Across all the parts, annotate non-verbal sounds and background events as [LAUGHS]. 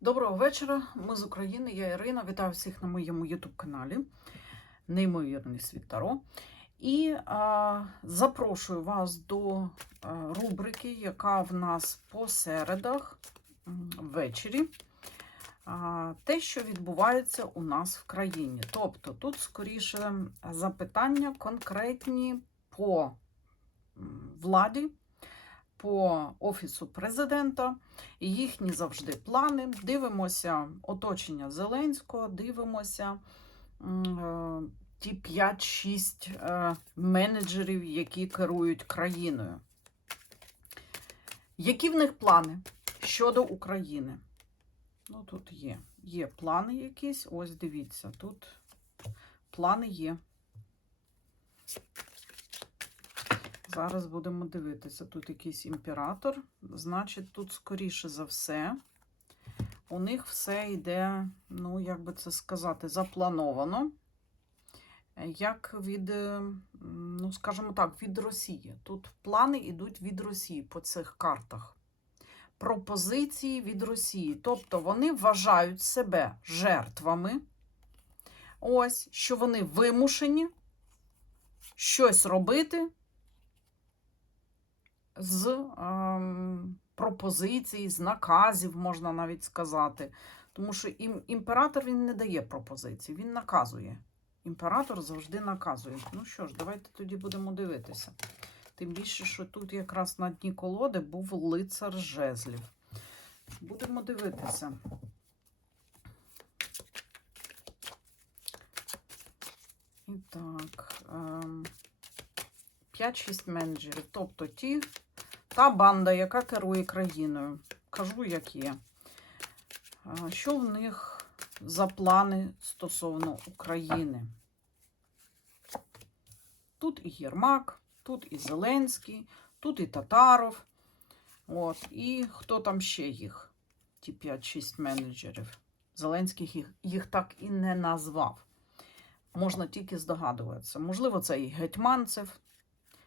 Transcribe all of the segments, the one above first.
Доброго вечора. Ми з України. Я Ірина. Вітаю всіх на моєму YouTube-каналі Неймовірний світ Таро. І а, запрошую вас до рубрики, яка в нас по середах ввечері. Те, що відбувається у нас в країні. Тобто тут скоріше запитання конкретні по владі, по Офісу президента їхні завжди плани. Дивимося оточення Зеленського, дивимося е, ті 5-6 е, менеджерів, які керують країною. Які в них плани щодо України? Ну, тут є. Є плани якісь. Ось дивіться, тут плани є. Зараз будемо дивитися. Тут якийсь імператор. Значить, тут, скоріше за все, у них все йде, ну, як би це сказати, заплановано. Як від, ну, скажімо так, від Росії. Тут плани йдуть від Росії по цих картах. Пропозиції від Росії. Тобто вони вважають себе жертвами. Ось, що вони вимушені щось робити з ем, пропозицій, з наказів, можна навіть сказати. Тому що ім, імператор він не дає пропозицій, він наказує. Імператор завжди наказує. Ну що ж, давайте тоді будемо дивитися. Тим більше, що тут якраз на дні колоди був лицар жезлів. Будемо дивитися. І так. Ем, 5-6 менеджерів. Тобто ті, та банда, яка керує країною. Кажу, як є. Що в них за плани стосовно України? Тут і Єрмак, тут і Зеленський, тут і Татаров. От, і хто там ще їх? Ті 5-6 менеджерів. Зеленський їх, їх так і не назвав. Можна тільки здогадуватися. Можливо, це і Гетьманцев,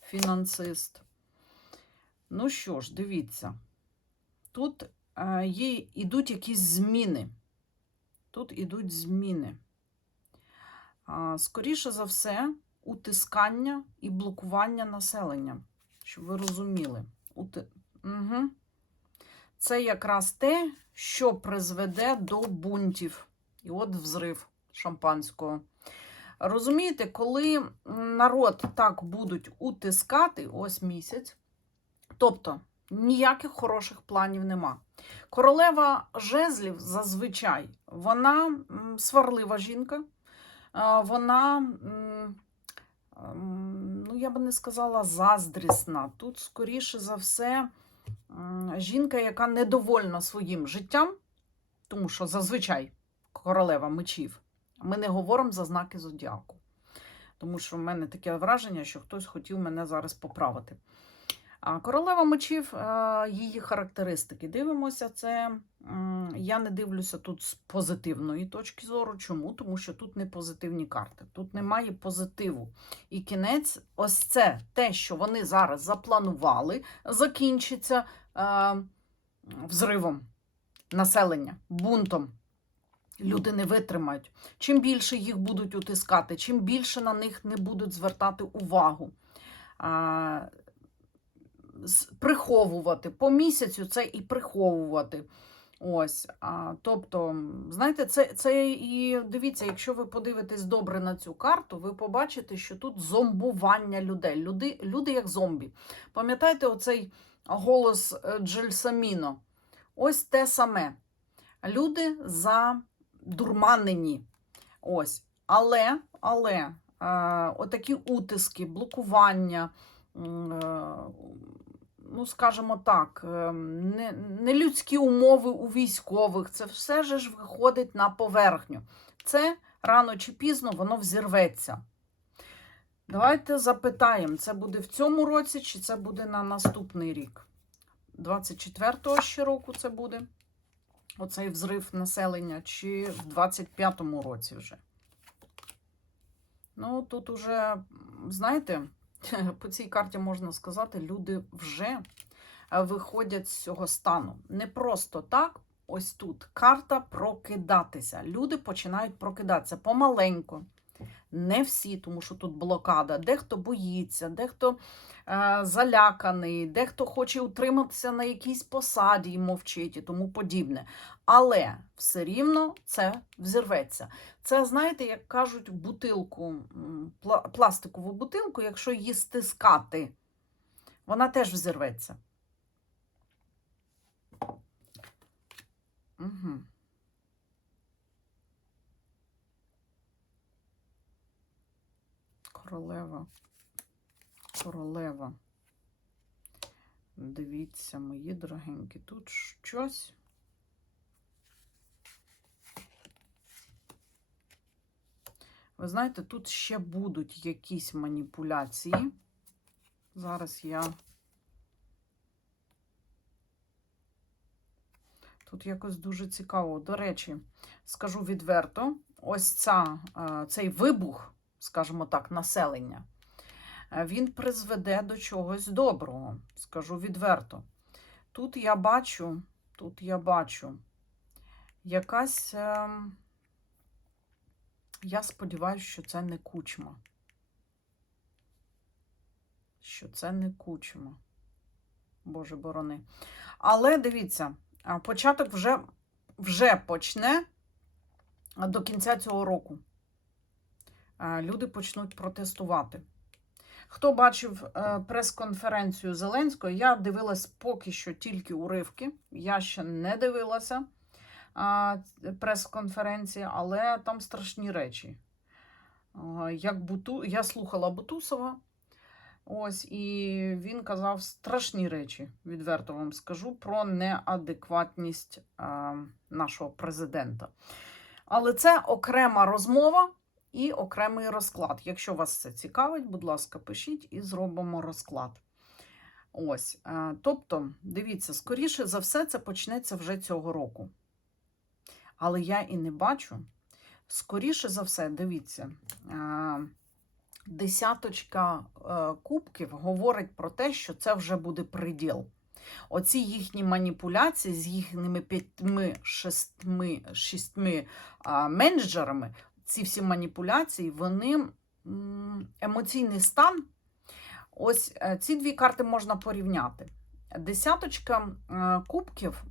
фінансист. Ну що ж, дивіться. Тут е, є, ідуть якісь зміни. Тут ідуть зміни. Скоріше за все, утискання і блокування населення. Щоб ви розуміли. Ути... Угу. Це якраз те, що призведе до бунтів. І от взрив шампанського. Розумієте, коли народ так будуть утискати ось місяць, тобто ніяких хороших планів нема. Королева жезлів зазвичай вона сварлива жінка, е, вона, м, м, ну я би не сказала, заздрісна. Тут, скоріше за все, жінка, яка недовольна своїм життям, тому що зазвичай королева мечів. Ми не говоримо за знаки зодіаку. Тому що в мене таке враження, що хтось хотів мене зараз поправити. Королева мечів, е, її характеристики. Дивимося, це я не дивлюся тут з позитивної точки зору. Чому? Тому що тут не позитивні карти, тут немає позитиву. І кінець, ось це те, що вони зараз запланували, закінчиться е, взривом населення, бунтом. Люди не витримають. Чим більше їх будуть утискати, чим більше на них не будуть звертати увагу, приховувати. По місяцю це і приховувати. Ось, а, тобто, знаєте, це, це і дивіться, якщо ви подивитесь добре на цю карту, ви побачите, що тут зомбування людей. Люди, люди як зомбі. Пам'ятаєте оцей голос е, Джельсаміно? Ось те саме. Люди задурманені. Ось. Але, але е, отакі утиски, блокування, е, ну, скажімо так, е, не, нелюдські умови у військових, це все ж виходить на поверхню. Це рано чи пізно воно взірветься. Давайте запитаємо, це буде в цьому році, чи це буде на наступний рік. 24-го ще року це буде оцей взрив населення, чи в 25-му році вже. Ну, тут уже, знаєте, [LAUGHS] по цій карті можна сказати, люди вже е, виходять з цього стану. Не просто так ось тут карта прокидатися. Люди починають прокидатися помаленьку. Не всі, тому що тут блокада. Дехто боїться, дехто е, заляканий, дехто хоче утриматися на якійсь посаді і мовчить і тому подібне. Але все рівно це взірветься. Це, знаєте, як кажуть, бутилку, пластикову бутилку, якщо її стискати, вона теж взірветься. Угу. Королева. Королева. Дивіться, мої дорогенькі, тут щось. Ви знаєте, тут ще будуть якісь маніпуляції. Зараз я. Тут якось дуже цікаво. До речі, скажу відверто: ось ця, е, цей вибух, скажімо так, населення, е, він призведе до чогось доброго. Скажу відверто. Тут я бачу, тут я бачу якась. ем, Я сподіваюся, що це не кучма. Що це не кучма. Боже борони. Але дивіться, початок вже, вже почне до кінця цього року. А, Люди почнуть протестувати. Хто бачив е, прес-конференцію Зеленського, я дивилась поки що тільки уривки. Я ще не дивилася прес-конференції, але там страшні речі. Як Буту... Я слухала Бутусова, ось, і він казав страшні речі, відверто вам скажу, про неадекватність нашого президента. Але це окрема розмова і окремий розклад. Якщо вас це цікавить, будь ласка, пишіть і зробимо розклад. Ось, е, тобто, дивіться, скоріше за все, це почнеться вже цього року. Але я і не бачу. Скоріше за все, дивіться, е, десяточка е, кубків говорить про те, що це вже буде приділ. Оці їхні маніпуляції з їхніми п'ятьми шістьми менеджерами, ці всі маніпуляції, вони емоційний стан. Ось е, ці дві карти можна порівняти. Десяточка кубків,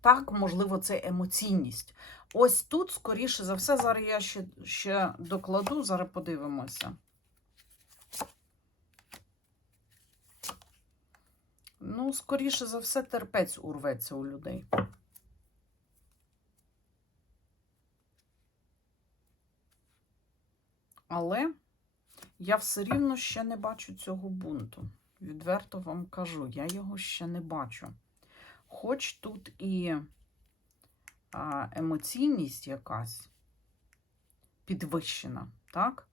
так, можливо, це емоційність. Ось тут, скоріше за все, зараз я ще, ще докладу, зараз подивимося. Ну, скоріше за все, терпець урветься у людей. Але я все рівно ще не бачу цього бунту. Відверто вам кажу, я його ще не бачу. Хоч тут і емоційність якась підвищена, так?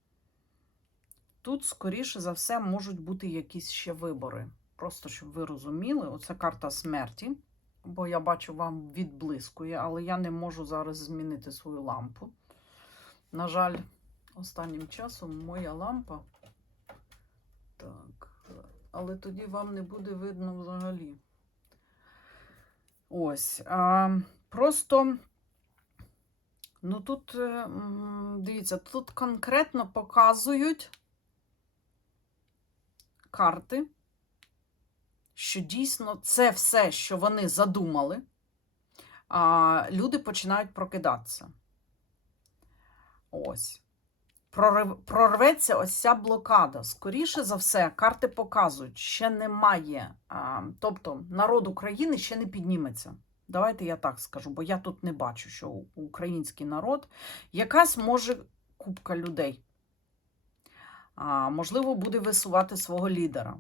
Тут, скоріше за все, можуть бути якісь ще вибори. Просто щоб ви розуміли, оце карта смерті, бо я бачу, вам відблискує, але я не можу зараз змінити свою лампу. На жаль, останнім часом моя лампа. Так, але тоді вам не буде видно взагалі. Ось. А, просто, ну тут, е, дивіться, тут конкретно показують карти що дійсно це все, що вони задумали, а, люди починають прокидатися. Ось. Прорветься ось ця блокада. Скоріше за все, карти показують, ще немає. Тобто народ України ще не підніметься. Давайте я так скажу, бо я тут не бачу, що український народ якась може купка людей. Можливо, буде висувати свого лідера.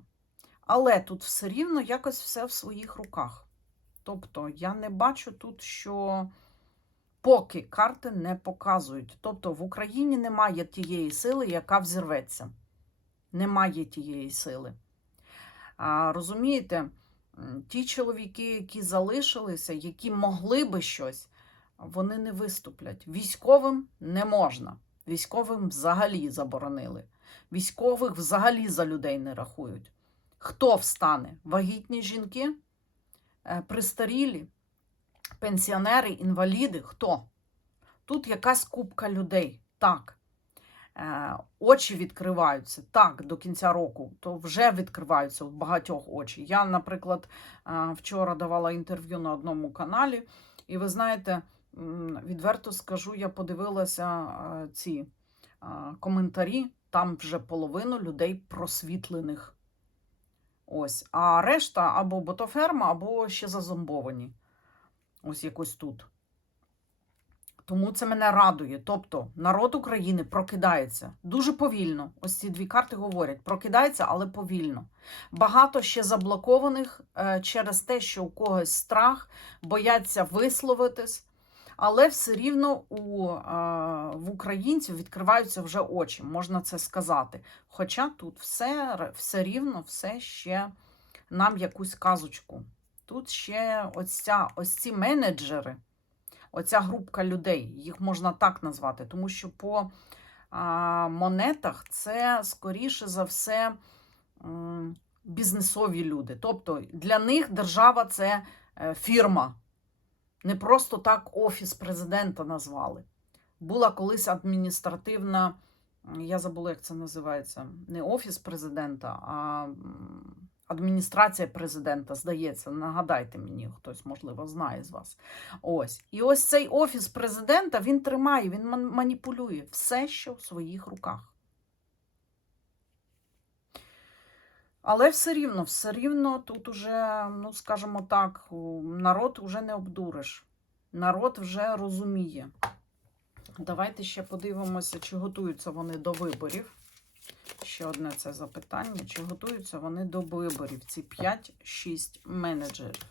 Але тут все рівно якось все в своїх руках. Тобто я не бачу тут, що поки карти не показують. Тобто в Україні немає тієї сили, яка взірветься. Немає тієї сили. А, Розумієте, ті чоловіки, які залишилися, які могли би щось, вони не виступлять. Військовим не можна. Військовим взагалі заборонили. Військових взагалі за людей не рахують. Хто встане? Вагітні жінки, е, пристарілі, пенсіонери, інваліди. Хто? Тут якась купка людей. Так. Е, очі відкриваються. Так, до кінця року, то вже відкриваються у багатьох очі. Я, наприклад, е, вчора давала інтерв'ю на одному каналі, і ви знаєте, відверто скажу, я подивилася е, ці коментарі, там вже половину людей просвітлених. Ось. А решта або ботоферма, або ще зазомбовані. Ось якось тут. Тому це мене радує. Тобто народ України прокидається дуже повільно. Ось ці дві карти говорять: прокидається, але повільно. Багато ще заблокованих е, через те, що у когось страх, бояться висловитись. Але все рівно у, е, в українців відкриваються вже очі, можна це сказати. Хоча тут все, все рівно, все ще нам якусь казочку. Тут ще ось, ось ці менеджери, оця групка людей, їх можна так назвати, тому що по а, монетах це скоріше за все бізнесові люди. Тобто для них держава це е, фірма. Не просто так офіс президента назвали. Була колись адміністративна, я забула, як це називається, не офіс президента, а адміністрація президента, здається. Нагадайте мені, хтось, можливо, знає з вас. Ось. І ось цей офіс президента він тримає, він маніпулює все, що в своїх руках. Але все рівно, все рівно тут уже, ну скажімо так, народ вже не обдуриш. Народ вже розуміє. Давайте ще подивимося, чи готуються вони до виборів. Ще одне це запитання. Чи готуються вони до виборів? Ці 5-6 менеджерів.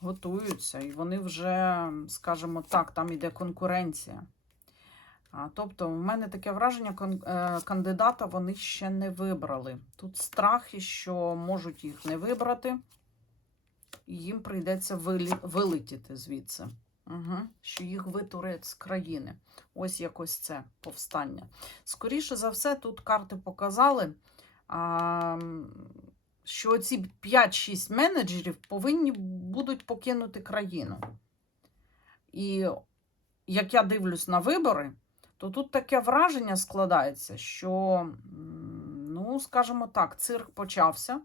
Готуються, і вони вже, скажімо так, там іде конкуренція. Тобто, в мене таке враження, е, кандидата вони ще не вибрали. Тут страхи, що можуть їх не вибрати, і їм прийдеться вилетіти звідси. Угу. Що їх витурять з країни. Ось якось це повстання. Скоріше за все, тут карти показали, а, що ці 5-6 менеджерів повинні будуть покинути країну. І як я дивлюсь на вибори, то тут таке враження складається, що, ну, скажімо так, цирк почався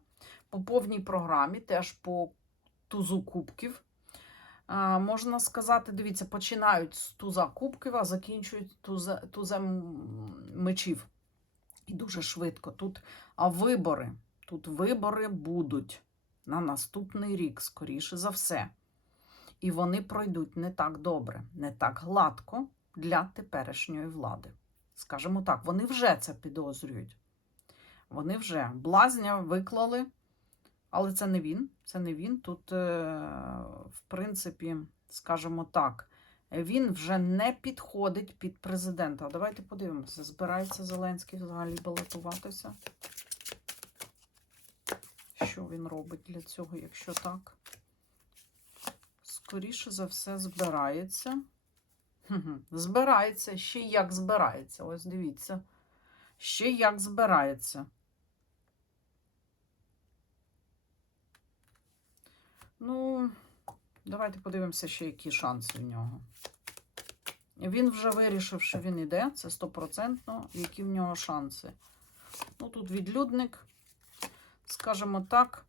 по повній програмі, теж по тузу кубків. Можна сказати, дивіться, починають з туза кубків, а закінчують тузе, тузем мечів. І дуже швидко. Тут а вибори. Тут вибори будуть на наступний рік, скоріше за все. І вони пройдуть не так добре, не так гладко для теперішньої влади. Скажімо так, вони вже це підозрюють. Вони вже блазня виклали, але це не він. Це не він. Тут, е, в принципі, скажімо так, він вже не підходить під президента. Давайте подивимося, збирається Зеленський взагалі балотуватися. Що він робить для цього, якщо так? Скоріше за все, збирається. Збирається, ще як збирається. Ось дивіться. Ще як збирається. Ну, давайте подивимося, ще які шанси в нього. Він вже вирішив, що він іде, це стопроцентно. Які в нього шанси? Ну, тут відлюдник, скажімо так,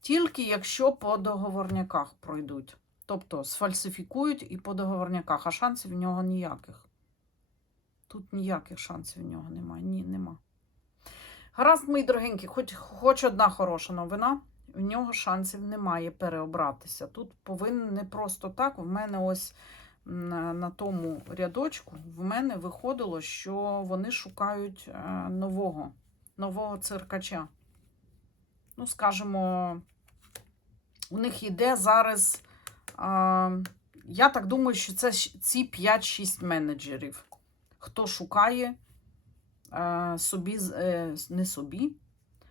тільки якщо по договорняках пройдуть. Тобто сфальсифікують і по договорняках, а шансів в нього ніяких. Тут ніяких шансів в нього немає. Ні, нема. Гаразд, мої дорогенькі, хоч, хоч одна хороша новина. В нього шансів немає переобратися. Тут повинен не просто так. В мене ось на, на тому рядочку в мене виходило, що вони шукають е, нового, нового циркача. Ну, скажімо, у них йде зараз. А, я так думаю, що це ці 5-6 менеджерів. Хто шукає е, собі, е, не собі,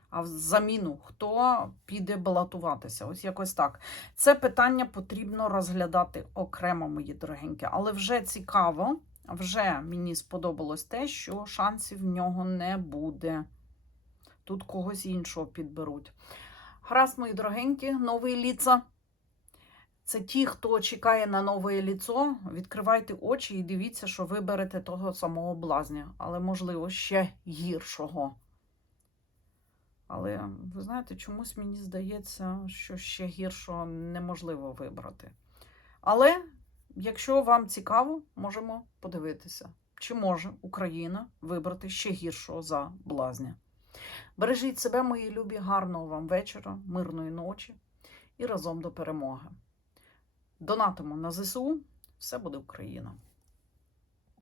а в заміну, хто піде балотуватися. Ось якось так. Це питання потрібно розглядати окремо, мої дорогенькі. Але вже цікаво, вже мені сподобалось те, що шансів в нього не буде. Тут когось іншого підберуть. Гаразд, мої дорогенькі, новий ліца. Це ті, хто чекає на нове ліцо, відкривайте очі і дивіться, що виберете того самого блазня, але, можливо, ще гіршого. Але ви знаєте, чомусь мені здається, що ще гіршого неможливо вибрати. Але, якщо вам цікаво, можемо подивитися, чи може Україна вибрати ще гіршого за блазня. Бережіть себе, мої любі, гарного вам вечора, мирної ночі і разом до перемоги. Донатимо на ЗСУ. Все буде Україна!